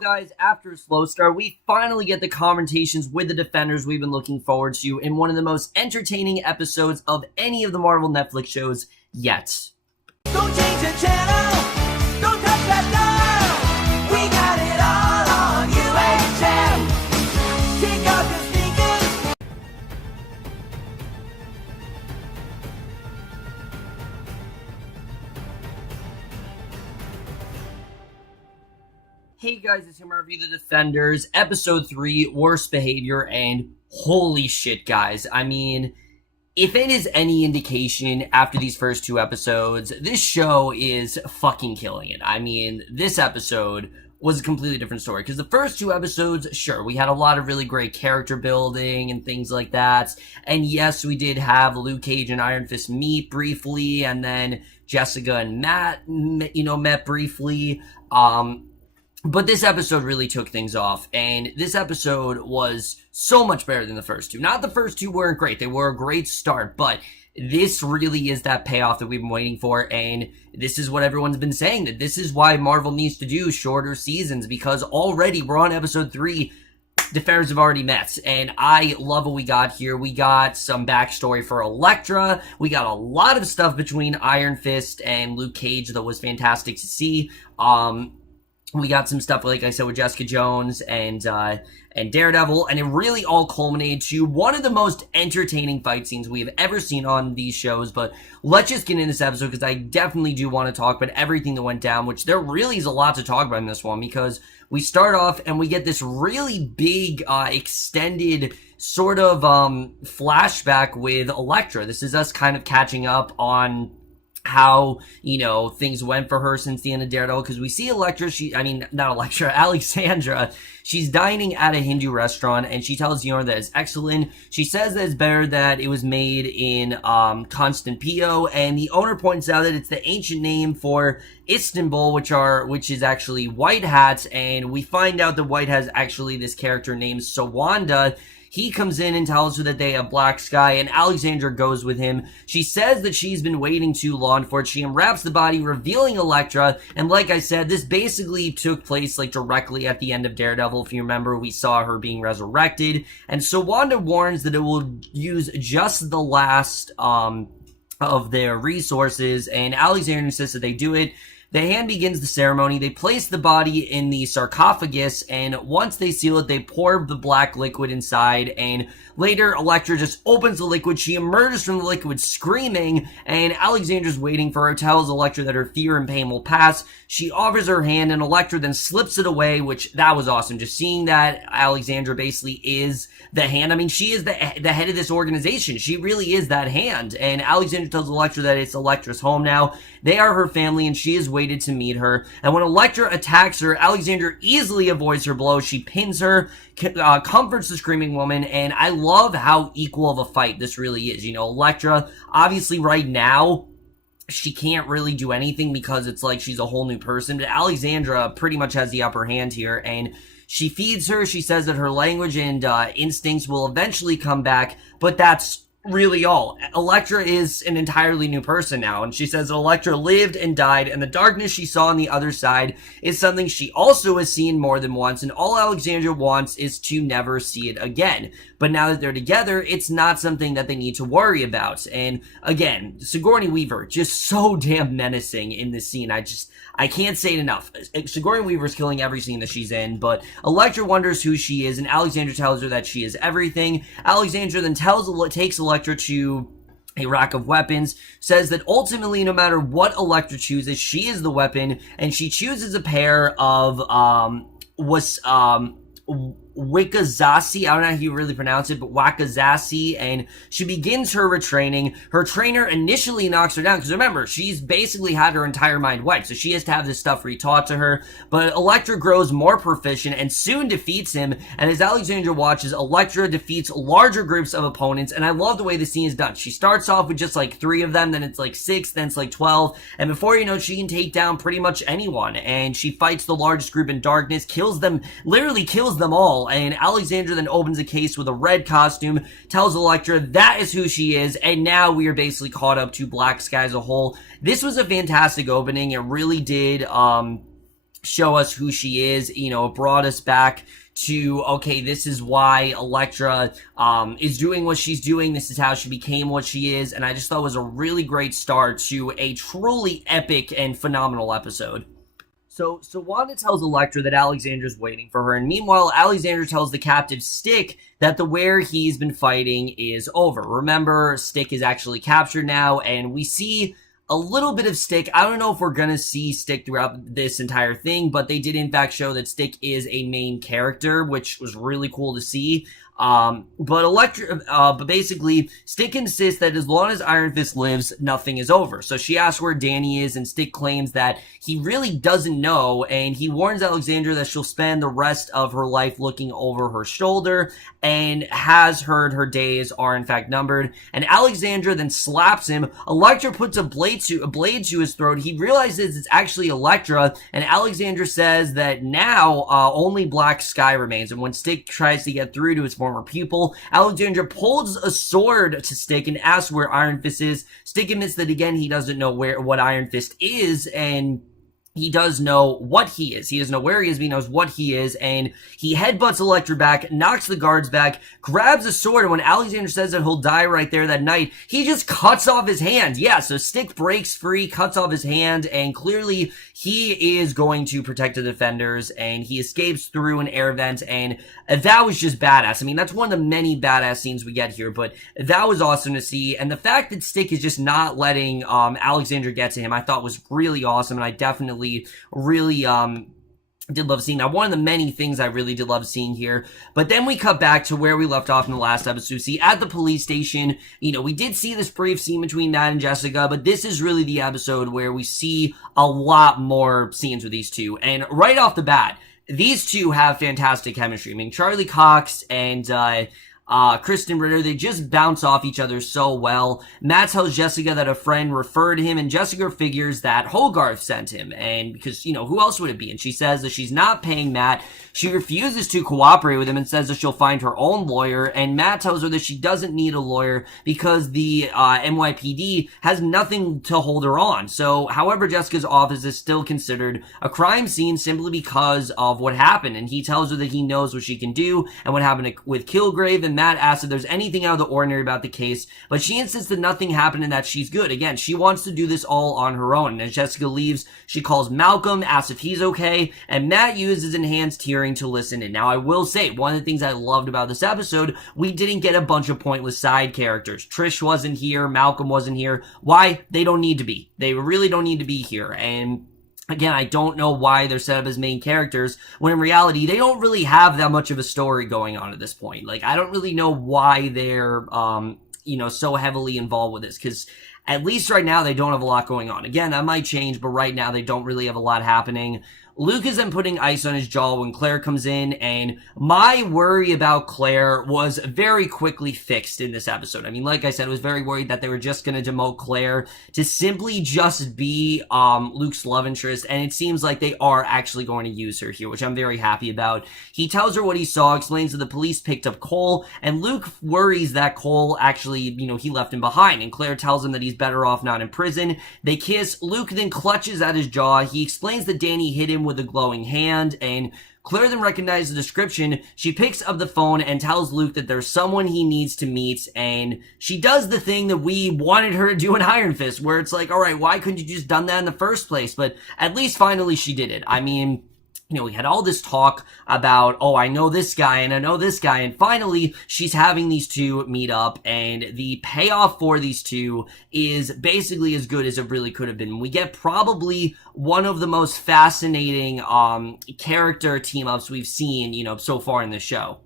Guys, after a slow start, we finally get the confrontations with the Defenders we've been looking forward to in one of the most entertaining episodes of any of the Marvel Netflix shows yet. Don't change the channel, don't touch that dial. We got it all on UHF. Take off your sneakers. Hey guys, it's Hammer Review The Defenders, Episode 3, Worst Behavior, and holy shit, guys. I mean, if it is any indication after these first two episodes, this show is fucking killing it. I mean, this episode was a completely different story, because the first two episodes, sure, we had a lot of really great character building and things like that, and yes, we did have Luke Cage and Iron Fist meet briefly, and then Jessica and Matt, met briefly, but this episode really took things off, and this episode was so much better than the first two. Not the first two weren't great, they were a great start, but this really is that payoff that we've been waiting for, and this is what everyone's been saying, that this is why Marvel needs to do shorter seasons, because already we're on episode 3, Defenders have already met, and I love what we got here. We got some backstory for Elektra, we got a lot of stuff between Iron Fist and Luke Cage that was fantastic to see. We got some stuff, like I said, with Jessica Jones and Daredevil, and it really all culminated to one of the most entertaining fight scenes we have ever seen on these shows. But let's just get in this episode, because I definitely do want to talk about everything that went down, which there really is a lot to talk about in this one, because we start off and we get this really big, extended sort of flashback with Elektra. This is us kind of catching up on how, things went for her since the end of Daredevil, because we see Alexandra, she's dining at a Hindu restaurant, and she tells the owner that it's excellent. She says that it's better that it was made in, Constantino, and the owner points out that it's the ancient name for Istanbul, which is actually White Hat, and we find out that White Hat is actually this character named Sawanda. He comes in and tells her that they have Black Sky, and Alexandra goes with him. She says that she's been waiting too long for it. She unwraps the body, revealing Elektra, and like I said, this basically took place directly at the end of Daredevil. If you remember, we saw her being resurrected, and so Wanda warns that it will use just the last of their resources, and Alexandra insists that they do it. The hand begins the ceremony. They place the body in the sarcophagus, and once they seal it, they pour the black liquid inside, and later, Elektra just opens the liquid. She emerges from the liquid screaming, and Alexandra's waiting for her, tells Elektra that her fear and pain will pass. She offers her hand, and Elektra then slips it away, which, that was awesome. Just seeing that Alexandra basically is the hand. I mean, she is the head of this organization. She really is that hand, and Alexandra tells Elektra that it's Elektra's home now. They are her family, and she is waited to meet her. And when Elektra attacks her, Alexandra easily avoids her blow. She pins her, comforts the screaming woman, and I love how equal of a fight this really is. Elektra, obviously right now, she can't really do anything because it's like she's a whole new person, but Alexandra pretty much has the upper hand here, and she feeds her. She says that her language and instincts will eventually come back, but that's really all. Elektra is an entirely new person now, and she says that Elektra lived and died, and the darkness she saw on the other side is something she also has seen more than once, and all Alexandra wants is to never see it again. But now that they're together, it's not something that they need to worry about. And again, Sigourney Weaver, just so damn menacing in this scene. I can't say it enough. Sigourney Weaver's killing every scene that she's in, but Elektra wonders who she is, and Alexandra tells her that she is everything. Alexandra then takes Elektra to a rack of weapons, says that ultimately, no matter what Elektra chooses, she is the weapon, and she chooses a pair of, Wikazasi, I don't know how you really pronounce it, but Wakazasi, and she begins her retraining. Her trainer initially knocks her down, because remember, she's basically had her entire mind wiped, so she has to have this stuff retaught to her, but Elektra grows more proficient and soon defeats him, and as Alexandra watches, Elektra defeats larger groups of opponents, and I love the way the scene is done. She starts off with just 3 of them, then it's 6, then it's 12, and before you know it, she can take down pretty much anyone, and she fights the largest group in darkness, literally kills them all, and Alexandra then opens a case with a red costume, tells Elektra that is who she is, and now we are basically caught up to Black Sky as a whole. This was a fantastic opening. It really did, show us who she is. You know, it brought us back to, okay, this is why Elektra is doing what she's doing. This is how she became what she is. And I just thought it was a really great start to a truly epic and phenomenal episode. So Wanda tells Elektra that Alexandra's waiting for her, and meanwhile, Alexandra tells the captive Stick that the war he's been fighting is over. Remember, Stick is actually captured now, and we see a little bit of Stick. I don't know if we're gonna see Stick throughout this entire thing, but they did in fact show that Stick is a main character, which was really cool to see. But basically, Stick insists that as long as Iron Fist lives, nothing is over. So she asks where Danny is, and Stick claims that he really doesn't know, and he warns Alexandra that she'll spend the rest of her life looking over her shoulder, and has heard her days are in fact numbered. And Alexandra then slaps him. Elektra puts a blade to his throat. He realizes it's actually Elektra, and Alexandra says that now only Black Sky remains. And when Stick tries to get through to his former pupil, Alexandra pulls a sword to Stick and asks where Iron Fist is. Stick admits that again he doesn't know what Iron Fist is, and he does know what he is. He doesn't know where he is, but he knows what he is, and he headbutts Elektra back, knocks the guards back, grabs a sword, and when Alexander says that he'll die right there that night, he just cuts off his hand. Yeah, so Stick breaks free, cuts off his hand, and clearly he is going to protect the defenders, and he escapes through an air vent, and that was just badass. I mean, that's one of the many badass scenes we get here, but that was awesome to see, and the fact that Stick is just not letting Alexandra get to him, I thought was really awesome, and I definitely really did love seeing that. One of the many things I really did love seeing here. But then we cut back to where we left off in the last episode. See, at the police station, you know, we did see this brief scene between Nat and Jessica, but this is really the episode where we see a lot more scenes with these two. And right off the bat, these two have fantastic chemistry. I mean, Charlie Cox and Krysten Ritter, they just bounce off each other so well. Matt tells Jessica that a friend referred him, and Jessica figures that Hogarth sent him, and because, you know, who else would it be? And she says that she's not paying Matt. She refuses to cooperate with him and says that she'll find her own lawyer, and Matt tells her that she doesn't need a lawyer because the NYPD has nothing to hold her on. So, however, Jessica's office is still considered a crime scene simply because of what happened, and he tells her that he knows what she can do and what happened with Kilgrave, and Matt asks if there's anything out of the ordinary about the case, but she insists that nothing happened and that she's good. Again, she wants to do this all on her own. And as Jessica leaves, she calls Malcolm, asks if he's okay, and Matt uses enhanced hearing to listen in. Now, I will say, one of the things I loved about this episode, we didn't get a bunch of pointless side characters. Trish wasn't here, Malcolm wasn't here. Why? They don't need to be. They really don't need to be here. And again, I don't know why they're set up as main characters, when in reality, they don't really have that much of a story going on at this point. Like, I don't really know why they're, you know, so heavily involved with this, because at least right now, they don't have a lot going on. Again, that might change, but right now, they don't really have a lot happening. Luke is then putting ice on his jaw when Claire comes in, and my worry about Claire was very quickly fixed in this episode. I mean, like I said, I was very worried that they were just going to demote Claire to simply just be Luke's love interest, and it seems like they are actually going to use her here, which I'm very happy about. He tells her what he saw, explains that the police picked up Cole, and Luke worries that Cole actually, you know, he left him behind, and Claire tells him that he's better off not in prison. They kiss. Luke then clutches at his jaw. He explains that Danny hit him with a glowing hand, and Claire then recognizes the description. She picks up the phone and tells Luke that there's someone he needs to meet, and she does the thing that we wanted her to do in Iron Fist, where it's like, alright, why couldn't you just done that in the first place? But at least finally she did it. I mean, you know, we had all this talk about, oh, I know this guy and I know this guy, and finally she's having these two meet up, and the payoff for these two is basically as good as it really could have been. We get probably one of the most fascinating character team-ups we've seen, you know, so far in the show.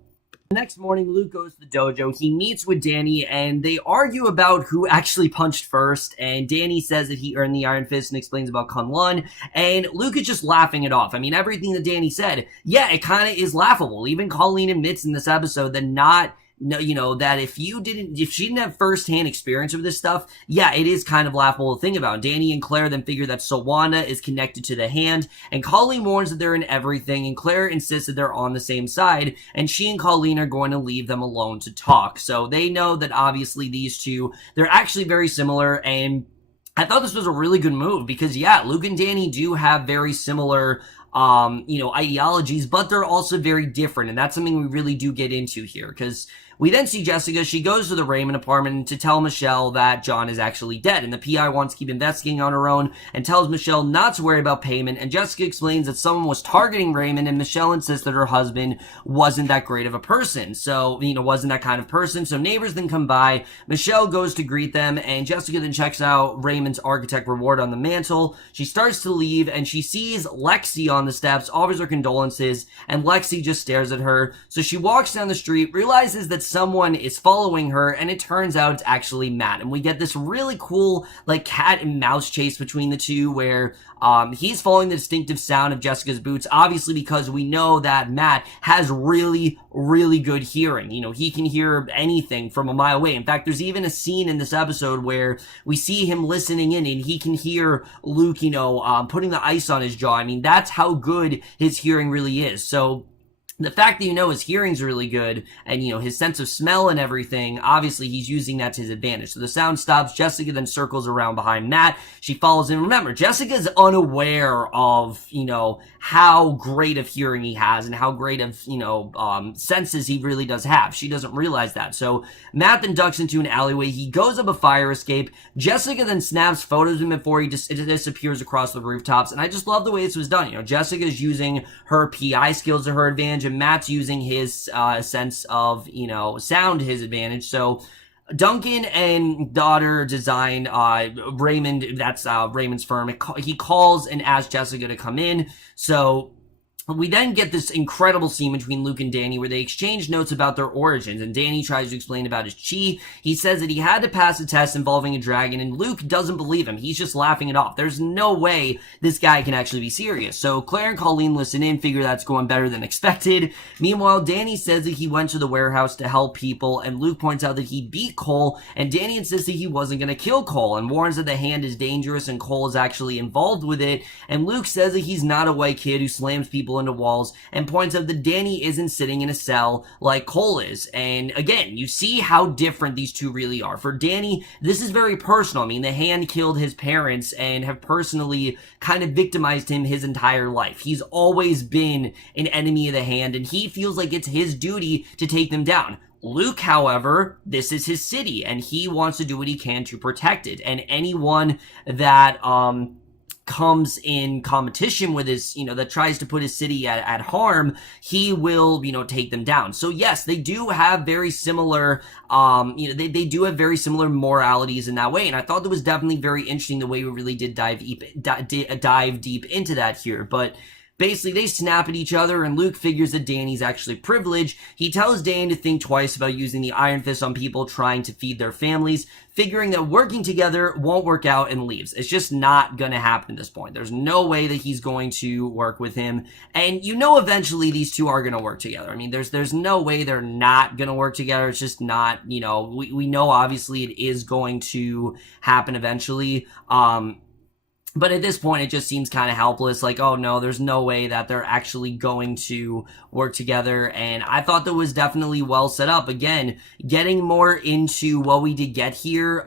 The next morning, Luke goes to the dojo. He meets with Danny, and they argue about who actually punched first, and Danny says that he earned the Iron Fist and explains about Kunlun, and Luke is just laughing it off. I mean, everything that Danny said, yeah, it kind of is laughable. Even Colleen admits in this episode that you know, that if she didn't have first-hand experience with this stuff, yeah, it is kind of laughable to think about. Danny and Claire then figure that Sawanda is connected to the hand, and Colleen warns that they're in everything, and Claire insists that they're on the same side, and she and Colleen are going to leave them alone to talk. So they know that obviously these two, they're actually very similar, and I thought this was a really good move because, yeah, Luke and Danny do have very similar ideologies, but they're also very different. And that's something we really do get into here, because we then see Jessica. She goes to the Raymond apartment to tell Michelle that John is actually dead, and the PI wants to keep investigating on her own and tells Michelle not to worry about payment, and Jessica explains that someone was targeting Raymond, and Michelle insists that her husband wasn't that great of a person, so, wasn't that kind of person. So neighbors then come by, Michelle goes to greet them, and Jessica then checks out Raymond's architect reward on the mantle. She starts to leave, and she sees Lexi on the steps, offers her condolences, and Lexi just stares at her. So she walks down the street, realizes that someone is following her, and it turns out it's actually Matt. And we get this really cool, cat and mouse chase between the two, where he's following the distinctive sound of Jessica's boots, obviously because we know that Matt has really, really good hearing. He can hear anything from a mile away. In fact, there's even a scene in this episode where we see him listening in, and he can hear Luke, putting the ice on his jaw. I mean, that's how good his hearing really is. So the fact that his hearing's really good, and his sense of smell and everything, obviously he's using that to his advantage. So the sound stops, Jessica then circles around behind Matt, she follows him. Remember, Jessica's unaware of, how great of hearing he has, and how great of, senses he really does have. She doesn't realize that. So Matt then ducks into an alleyway, he goes up a fire escape, Jessica then snaps photos of him before he just disappears across the rooftops, and I just love the way this was done. Jessica's using her PI skills to her advantage, and Matt's using his sense of, sound to his advantage. So Duncan and daughter design Raymond, that's Raymond's firm. He calls and asks Jessica to come in. So we then get this incredible scene between Luke and Danny where they exchange notes about their origins, and Danny tries to explain about his chi. He says that he had to pass a test involving a dragon, and Luke doesn't believe him. He's just laughing it off. There's no way this guy can actually be serious. So Claire and Colleen listen in, figure that's going better than expected. Meanwhile, Danny says that he went to the warehouse to help people, and Luke points out that he beat Cole, and Danny insists that he wasn't going to kill Cole, and warns that the hand is dangerous and Cole is actually involved with it, and Luke says that he's not a white kid who slams people into walls, and points out that Danny isn't sitting in a cell like Cole is. And again, you see how different these two really are. For Danny, this is very personal. I mean, the hand killed his parents and have personally kind of victimized him his entire life. He's always been an enemy of the hand, and he feels like it's his duty to take them down. Luke, however, this is his city, and he wants to do what he can to protect it. And anyone that, comes in competition with his, that tries to put his city at harm, he will, take them down. So yes, they do have very similar, they do have very similar moralities in that way. And I thought that was definitely very interesting the way we really did dive deep into that here. But basically, they snap at each other, and Luke figures that Danny's actually privileged. He tells Danny to think twice about using the Iron Fist on people trying to feed their families, figuring that working together won't work out, and leaves. It's just not gonna happen at this point. There's no way that he's going to work with him, and eventually these two are gonna work together. I mean, there's no way they're not gonna work together. It's just not, we know obviously it is going to happen eventually. But at this point, it just seems kind of helpless. Like, oh no, there's no way that they're actually going to work together. And I thought that was definitely well set up. Again, getting more into what we did get here,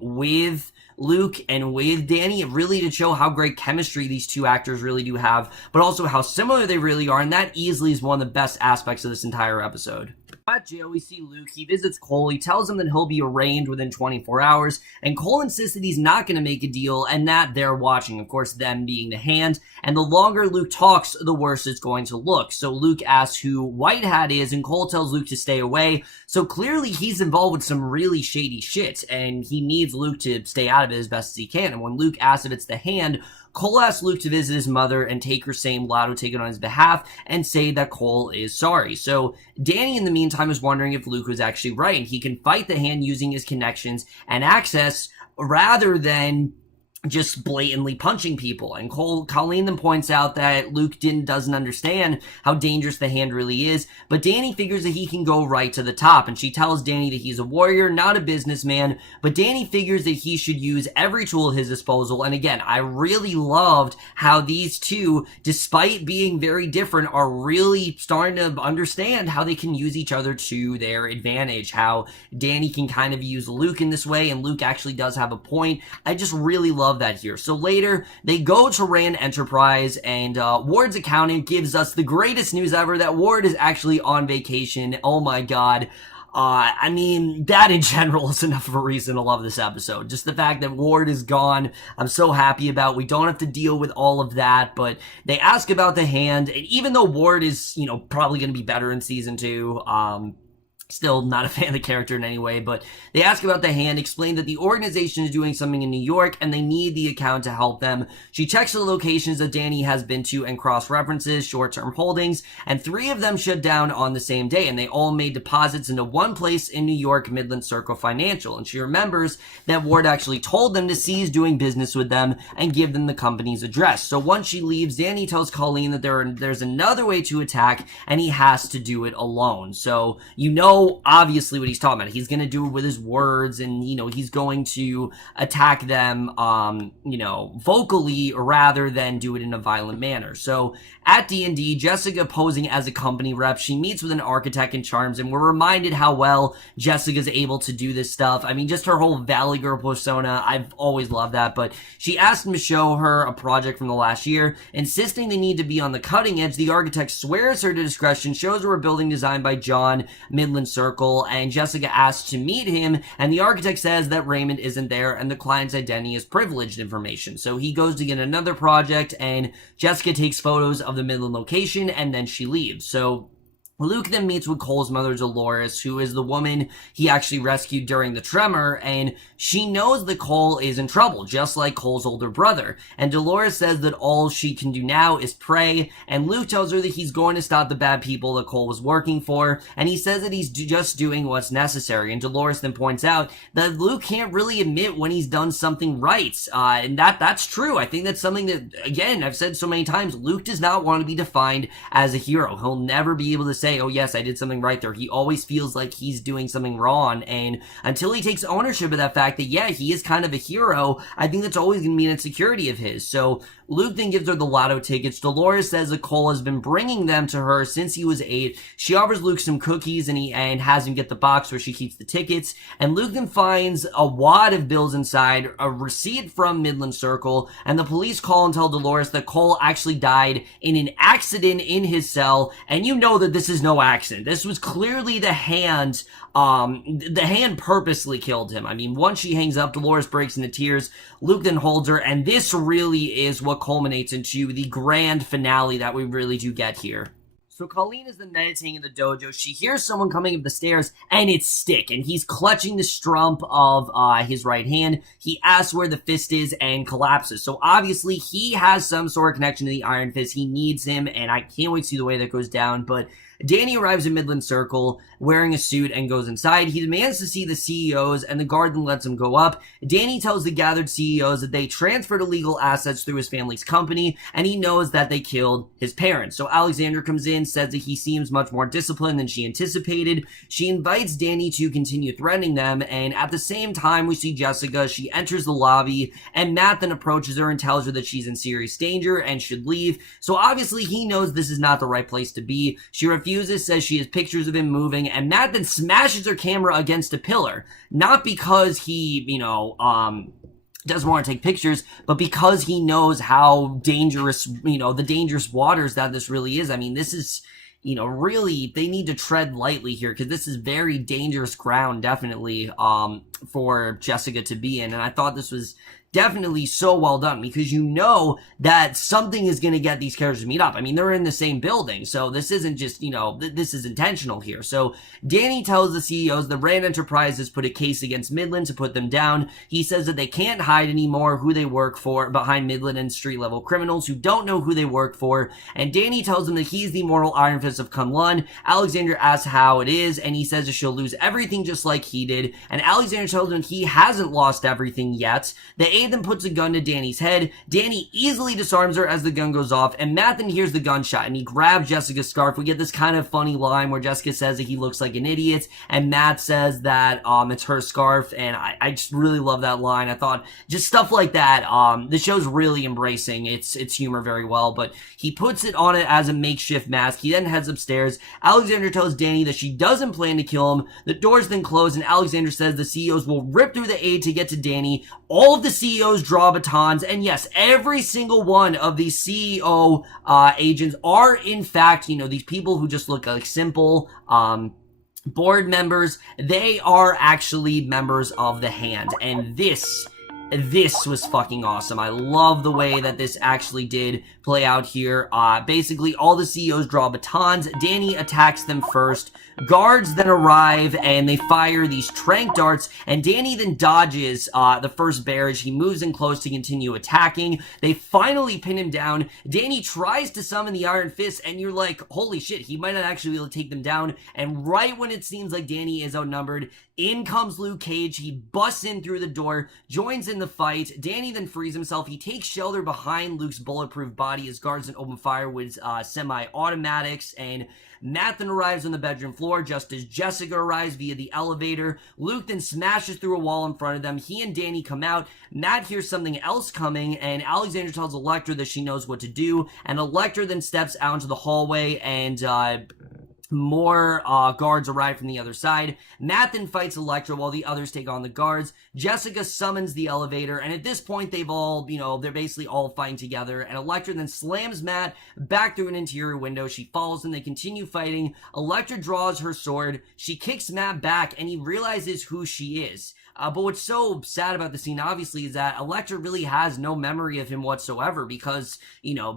with Luke and with Danny, really to show how great chemistry these two actors really do have, but also how similar they really are. And that easily is one of the best aspects of this entire episode. At jail, we see Luke. He visits Cole. He tells him that he'll be arraigned within 24 hours, and Cole insists that he's not going to make a deal and that they're watching, of course, them being the hand. And the longer Luke talks, the worse it's going to look. So Luke asks who White Hat is, and Cole tells Luke to stay away. So clearly he's involved with some really shady shit, and he needs Luke to stay out of it as best as he can. And when Luke asks if it's the hand, Cole asks Luke to visit his mother and take her saying Lotto take it on his behalf and say that Cole is sorry. So Danny, in the meantime, is wondering if Luke was actually right, and he can fight the hand using his connections and access rather than just blatantly punching people. And Colleen then points out that Luke doesn't understand how dangerous the hand really is, but Danny figures that he can go right to the top, and she tells Danny that he's a warrior, not a businessman, but Danny figures that he should use every tool at his disposal. And again, I really loved how these two, despite being very different, are really starting to understand how they can use each other to their advantage, how Danny can kind of use Luke in this way, and Luke actually does have a point. I just really love love that here. So later, they go to Rand Enterprise, and Ward's accountant gives us the greatest news ever, that Ward is actually on vacation. Oh my god. I mean, that in general is enough of a reason to love this episode. Just the fact that Ward is gone, I'm so happy about. We don't have to deal with all of that, but they ask about the hand, and even though Ward is, probably going to be better in season 2, still not a fan of the character in any way, but they ask about the hand, explain that the organization is doing something in New York and they need the account to help them. She checks the locations that Danny has been to and cross-references short-term holdings, and 3 of them shut down on the same day, and they all made deposits into one place in New York, Midland Circle Financial. And she remembers that Ward actually told them to cease doing business with them and give them the company's address. So once she leaves, Danny tells Colleen that there's another way to attack, and he has to do it alone. So, obviously what he's talking about. He's going to do it with his words, and, he's going to attack them, vocally rather than do it in a violent manner. So at D&D, Jessica posing as a company rep, she meets with an architect and charms, and we're reminded how well Jessica's able to do this stuff. I mean, just her whole Valley Girl persona, I've always loved that, but she asked him to show her a project from the last year, insisting they need to be on the cutting edge. The architect swears her to discretion, shows her a building designed by John, Midland Circle, and Jessica asks to meet him, and the architect says that Raymond isn't there and the client's identity is privileged information. So he goes to get another project, and Jessica takes photos of the Midland location, and then she leaves. So Luke then meets with Cole's mother, Dolores, who is the woman he actually rescued during the tremor, and she knows that Cole is in trouble, just like Cole's older brother. And Dolores says that all she can do now is pray, and Luke tells her that he's going to stop the bad people that Cole was working for, and he says that he's just doing what's necessary. And Dolores then points out that Luke can't really admit when he's done something right, and that's true. I think that's something that, again, I've said so many times, Luke does not want to be defined as a hero. He'll never be able to say, oh yes, I did something right there. He always feels like he's doing something wrong, and until he takes ownership of that fact that, yeah, he is kind of a hero, I think that's always going to be an insecurity of his. So Luke then gives her the lotto tickets. Dolores says that Cole has been bringing them to her since he was 8. She offers Luke some cookies and has him get the box where she keeps the tickets, and Luke then finds a wad of bills inside, a receipt from Midland Circle, and the police call and tell Dolores that Cole actually died in an accident in his cell, and you know that this is no accident. This was clearly the hand purposely killed him. I mean, once she hangs up, Dolores breaks into tears. Luke then holds her, and this really is what culminates into the grand finale that we really do get here. So Colleen is then meditating in the dojo. She hears someone coming up the stairs, and it's Stick, and he's clutching the strump of his right hand. He asks where the fist is and collapses. So obviously he has some sort of connection to the Iron Fist. He needs him, and I can't wait to see the way that goes down. But Danny arrives in Midland Circle wearing a suit and goes inside. He demands to see the CEOs, and the guard then lets him go up. Danny tells the gathered CEOs that they transferred illegal assets through his family's company, and he knows that they killed his parents. So Alexander comes in, says that he seems much more disciplined than she anticipated. She invites Danny to continue threatening them, and at the same time we see Jessica. She enters the lobby, and Matt then approaches her and tells her that she's in serious danger and should leave. So obviously he knows this is not the right place to be. She refuses, says she has pictures of him moving, and Matt then smashes her camera against a pillar. Not because he, doesn't want to take pictures, but because he knows how dangerous, the dangerous waters that this really is. I mean, this is, really, they need to tread lightly here, because this is very dangerous ground, definitely, for Jessica to be in. And I thought this was definitely so well done, because you know that something is going to get these characters to meet up. I mean, they're in the same building, so this isn't just, this is intentional here. So Danny tells the CEOs that Rand Enterprises put a case against Midland to put them down. He says that they can't hide anymore who they work for behind Midland and street-level criminals who don't know who they work for. And Danny tells them that he's the immortal Iron Fist of Kunlun. Alexander asks how it is, and he says that she'll lose everything just like he did. And Alexander tells him he hasn't lost everything yet. The then puts a gun to Danny's head. Danny easily disarms her as the gun goes off, and Matt then hears the gunshot, and he grabs Jessica's scarf. We get this kind of funny line where Jessica says that he looks like an idiot, and Matt says that it's her scarf, and I just really love that line. I thought just stuff like that. The show's really embracing its humor very well, but he puts it on it as a makeshift mask. He then heads upstairs. Alexander tells Danny that she doesn't plan to kill him. The doors then close, and Alexander says the CEOs will rip through the aid to get to Danny. All of the CEOs CEOs draw batons, and yes, every single one of these CEO agents are in fact, these people who just look like simple board members. They are actually members of the Hand, and this was fucking awesome. I love the way that this actually did play out here. Basically, all the CEOs draw batons. Danny attacks them first. Guards then arrive, and they fire these tranq darts, and Danny then dodges the first barrage. He moves in close to continue attacking. They finally pin him down. Danny tries to summon the Iron Fist, and you're like, holy shit, he might not actually be able to take them down. And right when it seems like Danny is outnumbered, in comes Luke Cage. He busts in through the door, joins in the fight. Danny then frees himself. He takes shelter behind Luke's bulletproof body as guards then open fire with semi-automatics, and Matt then arrives on the bedroom floor just as Jessica arrives via the elevator. Luke then smashes through a wall in front of them. He and Danny come out. Matt hears something else coming, and Alexandra tells Elektra that she knows what to do, and Elektra then steps out into the hallway, and more guards arrive from the other side. Matt then fights Elektra while the others take on the guards. Jessica summons the elevator, and at this point they've all, they're basically all fighting together, and Elektra then slams Matt back through an interior window. She falls and they continue fighting. Elektra draws her sword. She kicks Matt back, and he realizes who she is. But what's so sad about the scene, obviously, is that Elektra really has no memory of him whatsoever because,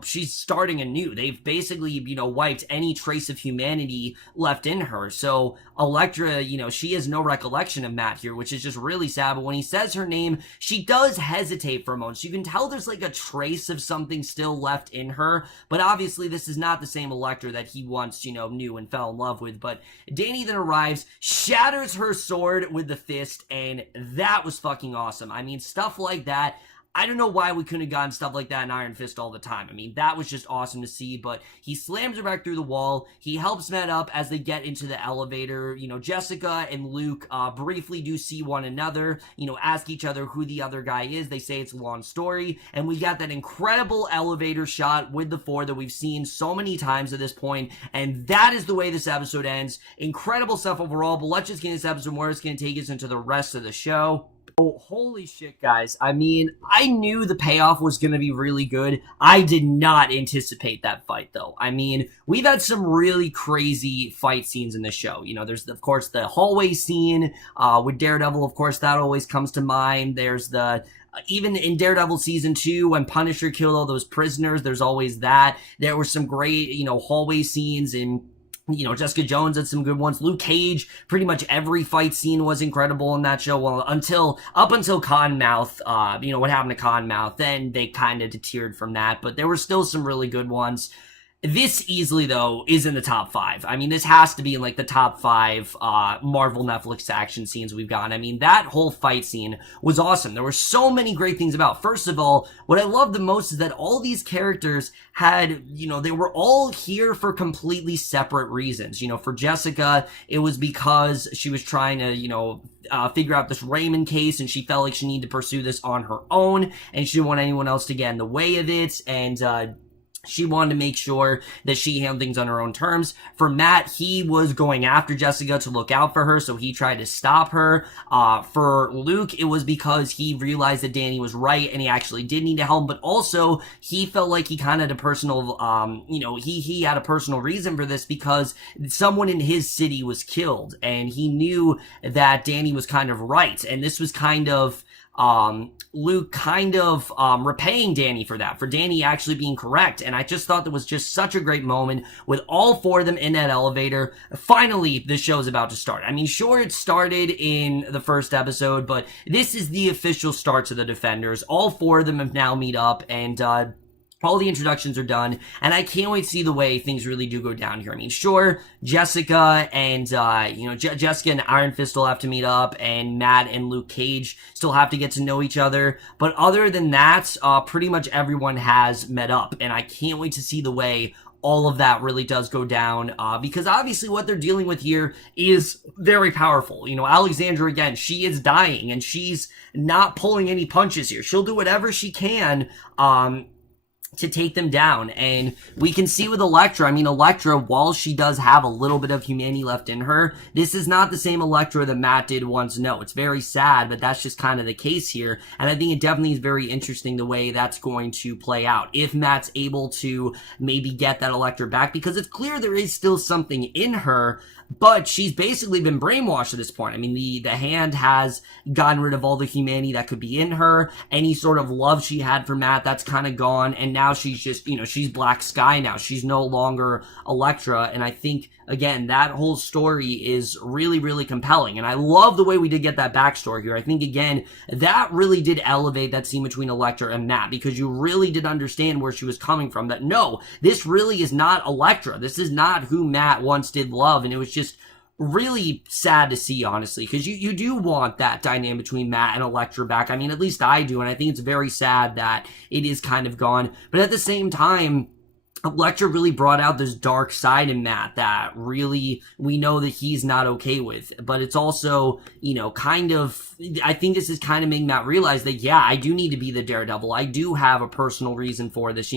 she's starting anew. They've basically, wiped any trace of humanity left in her. So Elektra, she has no recollection of Matt here, which is just really sad. But when he says her name, she does hesitate for a moment. So you can tell there's like a trace of something still left in her. But obviously, this is not the same Elektra that he once, knew and fell in love with. But Danny then arrives, shatters her sword with the fist, and that was fucking awesome. I mean, stuff like that. I don't know why we couldn't have gotten stuff like that in Iron Fist all the time. I mean, that was just awesome to see, but he slams her back through the wall. He helps Matt up as they get into the elevator. Jessica and Luke briefly do see one another, ask each other who the other guy is. They say it's a long story, and we got that incredible elevator shot with the four that we've seen so many times at this point, and that is the way this episode ends. Incredible stuff overall, but let's just get into this episode where it's going to take us into the rest of the show. Oh, holy shit, guys. I mean, I knew the payoff was going to be really good. I did not anticipate that fight, though. I mean, we've had some really crazy fight scenes in the show. There's, of course, the hallway scene with Daredevil. Of course, that always comes to mind. There's the... even in Daredevil Season 2, when Punisher killed all those prisoners, there's always that. There were some great, hallway scenes in... Jessica Jones had some good ones. Luke Cage, pretty much every fight scene was incredible in that show. Well, up until Cottonmouth, what happened to Cottonmouth, then they kind of deterred from that, but there were still some really good ones. This easily, though, is in the top 5. I mean, this has to be in, the top 5 Marvel Netflix action scenes we've gotten. I mean, that whole fight scene was awesome. There were so many great things about. First of all, what I loved the most is that all these characters had, they were all here for completely separate reasons. For Jessica, it was because she was trying to, figure out this Raymond case, and she felt like she needed to pursue this on her own, and she didn't want anyone else to get in the way of it, and, she wanted to make sure that she handled things on her own terms. For Matt, he was going after Jessica to look out for her, so he tried to stop her. For Luke, it was because he realized that Danny was right and he actually did need to help, but also he felt like he kind of had a personal, he had a personal reason for this because someone in his city was killed, and he knew that Danny was kind of right, and this was kind of Luke kind of repaying Danny for that, for Danny actually being correct. And I just thought that was just such a great moment with all 4 of them in that elevator. Finally, the show's about to start. I mean, sure, it started in the first episode, but this is the official start to the Defenders. All 4 of them have now meet up, and all the introductions are done, and I can't wait to see the way things really do go down here. I mean, sure, Jessica and, Jessica and Iron Fist will have to meet up, and Matt and Luke Cage still have to get to know each other, but other than that, pretty much everyone has met up, and I can't wait to see the way all of that really does go down, because obviously what they're dealing with here is very powerful. Alexandra, again, she is dying, and she's not pulling any punches here. She'll do whatever she can, to take them down. And we can see with Elektra, I mean, Elektra, while she does have a little bit of humanity left in her, this is not the same Elektra that Matt did once know. It's very sad, but that's just kind of the case here. And I think it definitely is very interesting the way that's going to play out. If Matt's able to maybe get that Elektra back, because it's clear there is still something in her, but she's basically been brainwashed at this point. I mean, the hand has gotten rid of all the humanity that could be in her. Any sort of love she had for Matt, that's kind of gone. And now she's just, she's Black Sky now. She's no longer Elektra. And I think, again, that whole story is really, really compelling. And I love the way we did get that backstory here. I think, again, that really did elevate that scene between Elektra and Matt, because you really did understand where she was coming from. That, no, this really is not Elektra. This is not who Matt once did love. And it was just really sad to see, honestly, because you do want that dynamic between Matt and Elektra back. I mean, at least I do, and I think it's very sad that it is kind of gone. But at the same time, Elektra really brought out this dark side in Matt that really we know that he's not okay with. But it's also, kind of, I think this is kind of making Matt realize that, yeah, I do need to be the Daredevil. I do have a personal reason for this.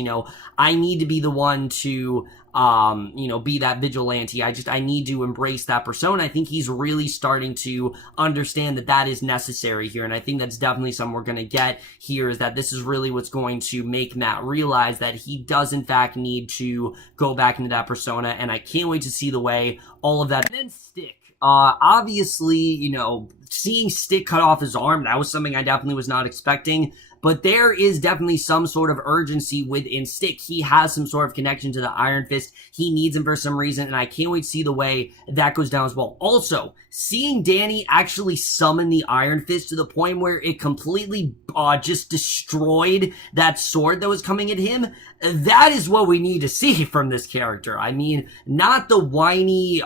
I need to be the one to, be that vigilante. I need to embrace that persona. I think he's really starting to understand that that is necessary here. And I think that's definitely something we're going to get here, is that this is really what's going to make Matt realize that he does in fact need to go back into that persona. And I can't wait to see the way all of that. And then Stick. Obviously, seeing Stick cut off his arm, that was something I definitely was not expecting. But there is definitely some sort of urgency within Stick. He has some sort of connection to the Iron Fist. He needs him for some reason, and I can't wait to see the way that goes down as well. Also, seeing Danny actually summon the Iron Fist to the point where it completely just destroyed that sword that was coming at him, that is what we need to see from this character. I mean, not the whiny,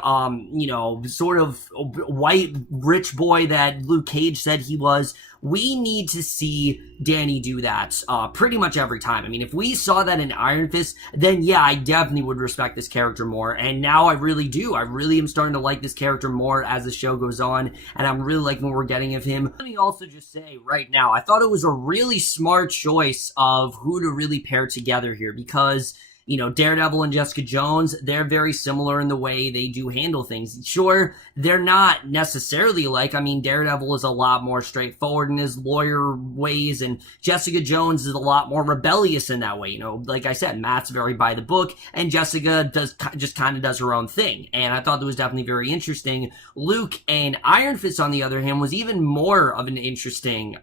sort of white rich boy that Luke Cage said he was. We need to see Danny do that pretty much every time. I mean, if we saw that in Iron Fist, then yeah, I definitely would respect this character more. And now I really do. I really am starting to like this character more as the show goes on. And I'm really liking what we're getting of him. Let me also just say right now, I thought it was a really smart choice of who to really pair together here, because Daredevil and Jessica Jones, they're very similar in the way they do handle things. Sure, they're not necessarily alike. I mean, Daredevil is a lot more straightforward in his lawyer ways, and Jessica Jones is a lot more rebellious in that way. Like I said, Matt's very by the book, and Jessica just kind of does her own thing. And I thought that was definitely very interesting. Luke and Iron Fist, on the other hand, was even more of an interesting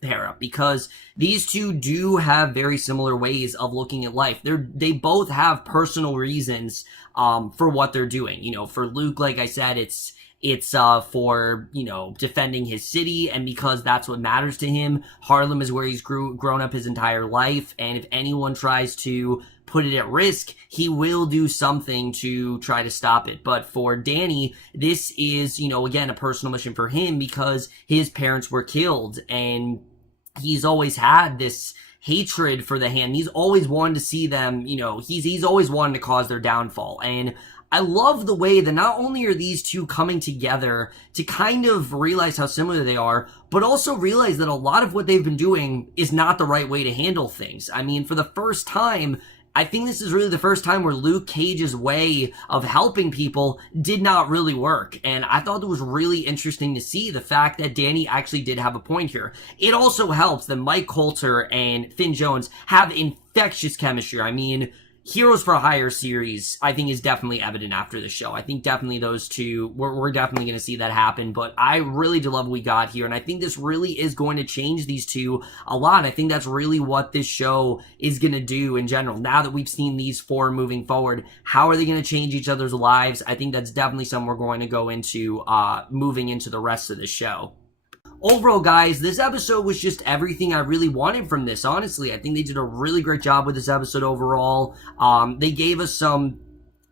pair up, because these two do have very similar ways of looking at life. They both have personal reasons for what they're doing. For Luke, like I said, it's for defending his city, and because that's what matters to him. Harlem is where he's grown up his entire life, and if anyone tries to put it at risk, he will do something to try to stop it. But for Danny, this is, again, a personal mission for him, because his parents were killed, and he's always had this hatred for the Hand. He's always wanted to see them, he's always wanted to cause their downfall. And I love the way that not only are these two coming together to kind of realize how similar they are, but also realize that a lot of what they've been doing is not the right way to handle things. I mean, for the first time, I think this is really the first time where Luke Cage's way of helping people did not really work. And I thought it was really interesting to see the fact that Danny actually did have a point here. It also helps that Mike Colter and Finn Jones have infectious chemistry. I mean, Heroes for Hire series, I think, is definitely evident after the show. I think definitely those two, we're definitely going to see that happen. But I really do love what we got here, and I think this really is going to change these two a lot. I think that's really what this show is going to do in general. Now that we've seen these four moving forward, how are they going to change each other's lives? I think that's definitely something we're going to go into moving into the rest of the show. Overall, guys, this episode was just everything I really wanted from this, honestly. I think they did a really great job with this episode overall. They gave us some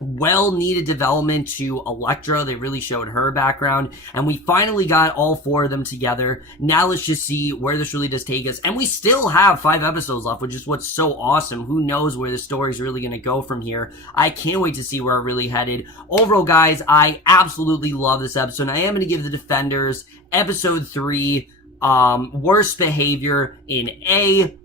well-needed development to Elektra. They really showed her background, and we finally got all four of them together. Now let's just see where this really does take us. And we still have 5 episodes left, which is what's so awesome. Who knows where the story's really going to go from here. I can't wait to see where it really headed. Overall, guys, I absolutely love this episode. And I am going to give the Defenders episode 3 worst behavior in A-.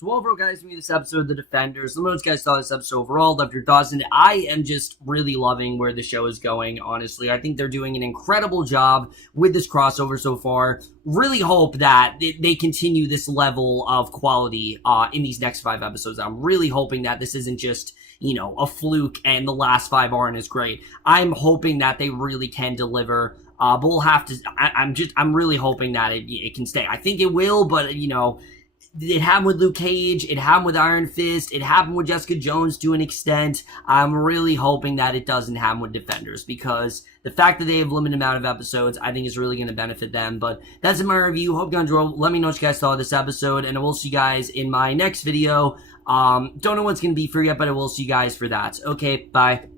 So overall, guys, me this episode of The Defenders. Let me know what you guys thought of this episode overall. Love your Dawson. I am just really loving where the show is going, honestly. I think they're doing an incredible job with this crossover so far. Really hope that they continue this level of quality in these next 5 episodes. I'm really hoping that this isn't just, you know, a fluke and the last 5 aren't as great. I'm hoping that they really can deliver. But we'll have to, I'm really hoping that it can stay. I think it will, but, you know, it happened with Luke Cage, it happened with Iron Fist, it happened with Jessica Jones to an extent. I'm really hoping that it doesn't happen with Defenders, because the fact that they have a limited amount of episodes, I think is really going to benefit them. But that's in my review. Hope you guys enjoyed. Let me know what you guys thought of this episode, and I will see you guys in my next video. Don't know what's going to be for yet, but I will see you guys for that. Okay, bye.